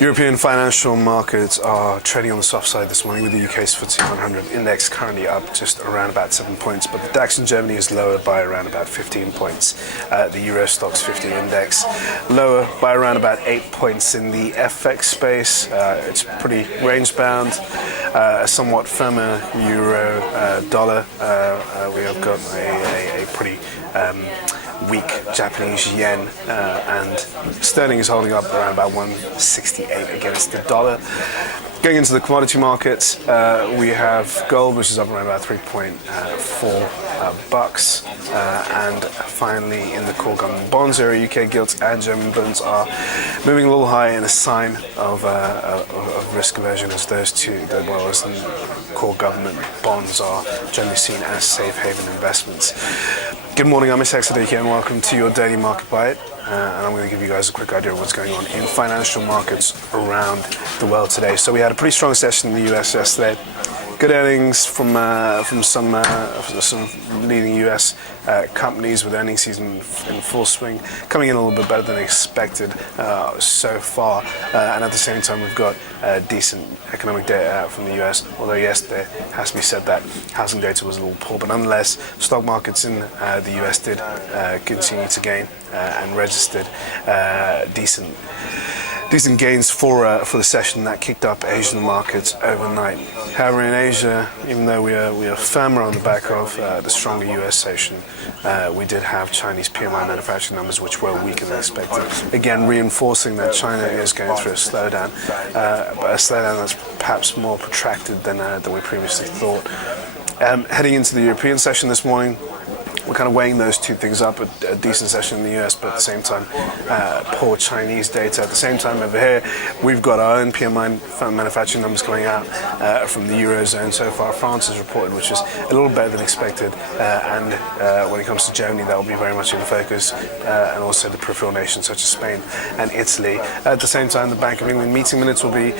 European financial markets are trading on the soft side this morning, with the UK's FTSE 100 index currently up just around about 7 points, but the DAX in Germany is lower by around about 15 points. The Euro Stoxx 50 index lower by around about 8 points. In the FX space, it's pretty range bound, a somewhat firmer euro dollar. We have got a pretty weak Japanese yen, and sterling is holding up around about 168 against the dollar. Going into the commodity markets, we have gold, which is up around about 3.4 bucks, and finally in the core government bonds area, UK gilts and German bonds are moving a little higher in a sign of risk aversion, as those two, as well as the core government bonds, are generally seen as safe haven investments. Good morning, I'm Ishaq Siddiqui, and welcome to your daily market bite. And I'm going to give you guys a quick idea of what's going on in financial markets around the world today. So we had a pretty strong session in the US yesterday. Good earnings from some leading US companies, with earnings season in full swing, coming in a little bit better than expected so far. And at the same time, we've got decent economic data out from the US. Although yesterday, it has to be said that housing data was a little poor, but nonetheless, stock markets in the US did continue to gain and registered decent gains for the session that kicked up Asian markets overnight. However, in Asia, even though we are firmer on the back of the stronger US session, we did have Chinese PMI manufacturing numbers which were weaker than expected. Again, reinforcing that China is going through a slowdown, but a slowdown that's perhaps more protracted than we previously thought. Heading into the European session this morning, we're kind of weighing those two things up: a decent session in the US, but at the same time, poor Chinese data. At the same time, over here, we've got our own PMI manufacturing numbers coming out from the Eurozone so far. France has reported, which is a little better than expected, and when it comes to Germany, that will be very much in focus, and also the peripheral nations such as Spain and Italy. At the same time, the Bank of England meeting minutes will be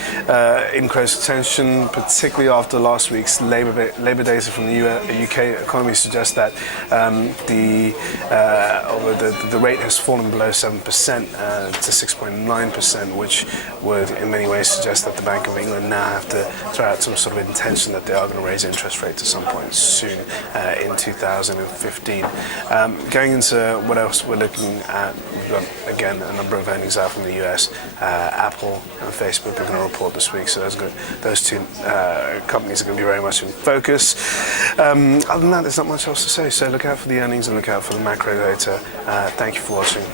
in close attention, particularly after last week's Labour data from the UK economy suggests that the rate has fallen below 7% to 6.9%, which would in many ways suggest that the Bank of England now have to throw out some sort of intention that they are going to raise interest rates at some point soon in 2015. Going into what else we're looking at, we've got again a number of earnings out from the US. Apple and Facebook are going to report this week, so those two companies are going to be very much in focus. Other than that, there's not much else to say, so look out for the earnings and look out for the macro data. Thank you for watching.